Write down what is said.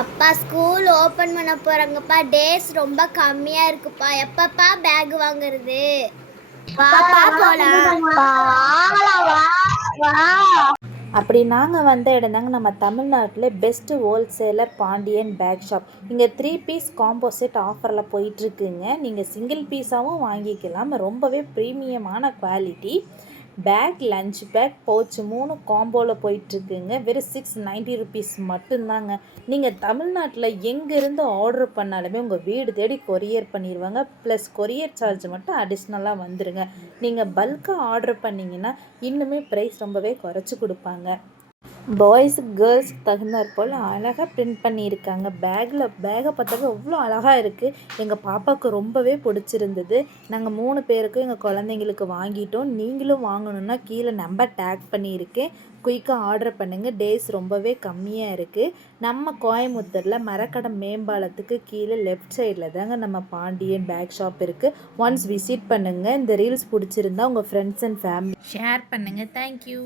அப்பா school open பண்ண போறாங்கப்பா. Days ரொம்ப கம்மியா இருக்குப்பா. எப்பப்பா பேக் வாங்குறது? வாப்பா போலாம். அப்படி நாங்கள் வந்த இடம் தாங்க நம்ம தமிழ்நாட்டில் best wholesaler Pandian bag shop. இங்கே 3 பீஸ் காம்போ செட் ஆஃபரில் போயிட்டுருக்குங்க. நீங்கள் சிங்கிள் பீஸாகவும் வாங்கிக்கலாம். ரொம்பவே ப்ரீமியமான quality. Bag, lunch bag, pouch 3 காம்போவில் போயிட்டுருக்குங்க. வெறும் 690 ருபீஸ் மட்டும்தாங்க. நீங்கள் தமிழ்நாட்டில் எங்கேருந்து ஆர்டர் பண்ணாலுமே உங்கள் வீடு தேடி கொரியர் பண்ணிடுவாங்க. ப்ளஸ் கொரியர் சார்ஜ் மட்டும் அடிஷ்னலாக வந்துடுங்க. நீங்கள் பல்காக ஆர்டர் பண்ணிங்கன்னா இன்னுமே ப்ரைஸ் ரொம்பவே குறைச்சி கொடுப்பாங்க. பாய்ஸு கேர்ள்ஸுக்கு தகுந்தாற் போல் அழகாக பிரிண்ட் பண்ணியிருக்காங்க. பேகை பார்த்தாவே அவ்வளோ அழகாக இருக்குது. எங்கள் பாப்பாவுக்கு ரொம்பவே பிடிச்சிருந்தது. நாங்கள் 3 பேருக்கும் எங்கள் குழந்தைங்களுக்கு வாங்கிட்டோம். நீங்களும் வாங்கணுன்னா கீழே நம்பர் டேக் பண்ணியிருக்கேன். குயிக்காக ஆர்டர் பண்ணுங்கள். டேஸ் ரொம்பவே கம்மியாக இருக்குது. நம்ம கோயம்புத்தூரில் மரக்கடை மேம்பாலத்துக்கு கீழே லெஃப்ட் சைடில் தாங்க நம்ம பாண்டியன் பேக் ஷாப் இருக்குது. ஒன்ஸ் விசிட் பண்ணுங்கள். இந்த ரீல்ஸ் பிடிச்சிருந்தா உங்கள் ஃப்ரெண்ட்ஸ் அண்ட் ஃபேமிலி ஷேர் பண்ணுங்கள். தேங்க்யூ.